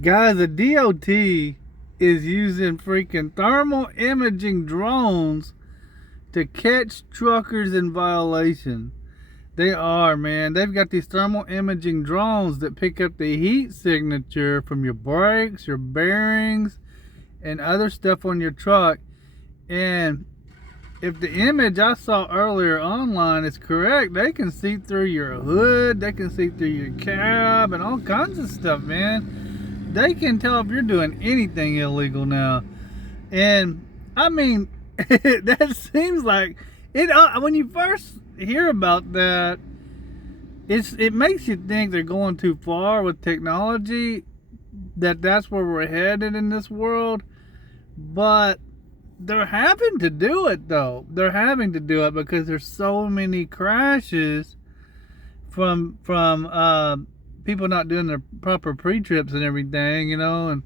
Guys, the DOT is using freaking thermal imaging drones to catch truckers in violation. They are, man. They've got these thermal imaging drones that pick up the heat signature from your brakes, your bearings, and other stuff on your truck. And if the image I saw earlier online is correct, they can see through your hood, they can see through your cab, and all kinds of stuff, man. They can tell if you're doing anything illegal now. And I mean, that seems like it. When you first hear about that, it makes you think they're going too far with technology. That's where we're headed in this world. But they're having to do it though. They're having to do it because there's so many crashes from people not doing their proper pre-trips and everything, and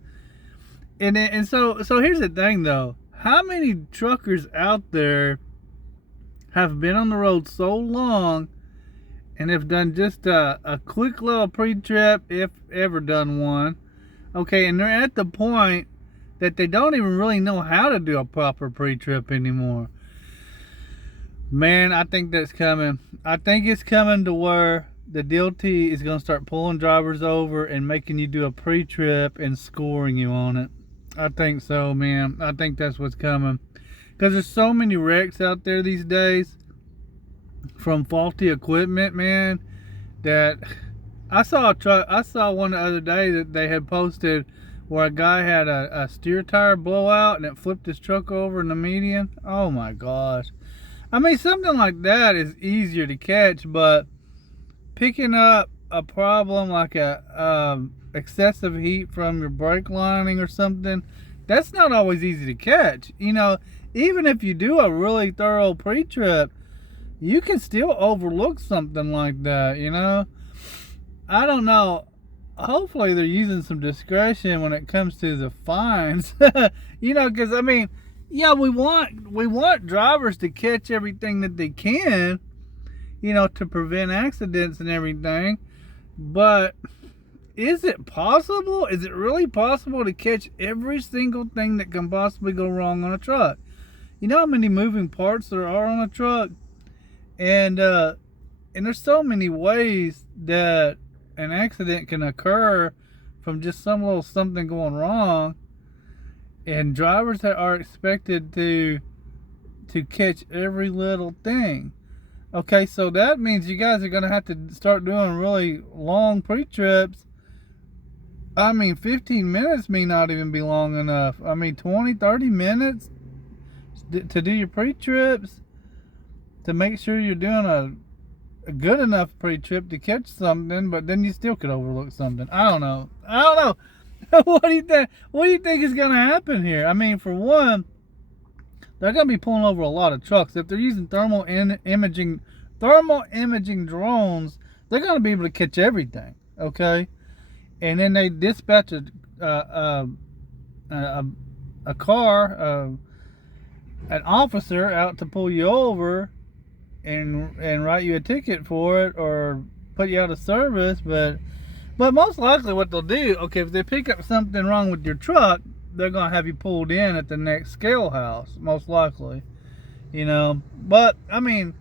so here's the thing though. How many truckers out there have been on the road so long and have done just a quick little pre-trip, if ever done one, okay, and they're at the point that they don't even really know how to do a proper pre-trip anymore? Man, I think that's coming. I think it's coming to where the DOT is going to start pulling drivers over and making you do a pre-trip and scoring you on it. I think so, man. I think that's what's coming. Because there's so many wrecks out there these days from faulty equipment, man, that I saw one the other day that they had posted where a guy had a steer tire blowout and it flipped his truck over in the median. Oh my gosh. I mean, something like that is easier to catch, but picking up a problem like excessive heat from your brake lining or something, that's not always easy to catch. Even if you do a really thorough pre-trip, you can still overlook something like that, I don't know. Hopefully they're using some discretion when it comes to the fines. Because I mean, yeah, we want drivers to catch everything that they can, to prevent accidents and everything. But is it possible? Is it really possible to catch every single thing that can possibly go wrong on a truck? You know how many moving parts there are on a truck? And there's so many ways that an accident can occur from just some little something going wrong. And drivers are expected to catch every little thing. Okay, so that means you guys are going to have to start doing really long pre-trips. I mean, 15 minutes may not even be long enough. I mean, 20, 30 minutes to do your pre-trips to make sure you're doing a good enough pre-trip to catch something, but then you still could overlook something. I don't know. What do you think? What do you think is going to happen here? I mean, for one, they're going to be pulling over a lot of trucks. If they're using thermal imaging drones, they're going to be able to catch everything. Okay, and then they dispatch a car, an officer out to pull you over and write you a ticket for it or put you out of service. But most likely what they'll do, okay, if they pick up something wrong with your truck, they're going to have you pulled in at the next scale house, most likely. But I mean,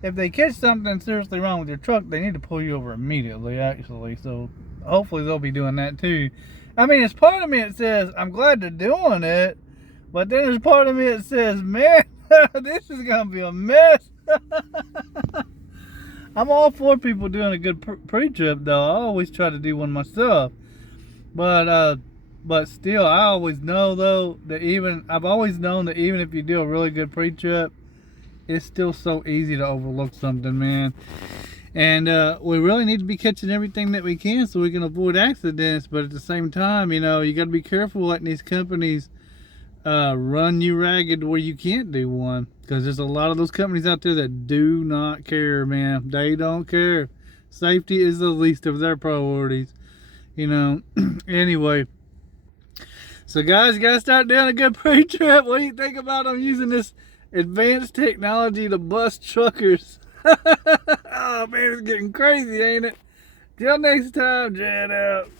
if they catch something seriously wrong with your truck, they need to pull you over immediately, actually. So hopefully they'll be doing that too. I mean, it's part of me that says I'm glad they're doing it, but then there's part of me that says, man, this is going to be a mess. I'm all for people doing a good pre-trip though. I always try to do one myself, but still, I always know though that I've always known that even if you do a really good pre-trip, it's still so easy to overlook something, man. And we really need to be catching everything that we can so we can avoid accidents. But at the same time, you got to be careful letting these companies run you ragged where you can't do one, because there's a lot of those companies out there that do not care, man. They don't care. Safety is the least of their priorities, Anyway, so guys, you gotta start doing a good pre-trip. What do you think about them using this advanced technology to bust truckers? Oh man, it's getting crazy, ain't it? Till next time, Jet out.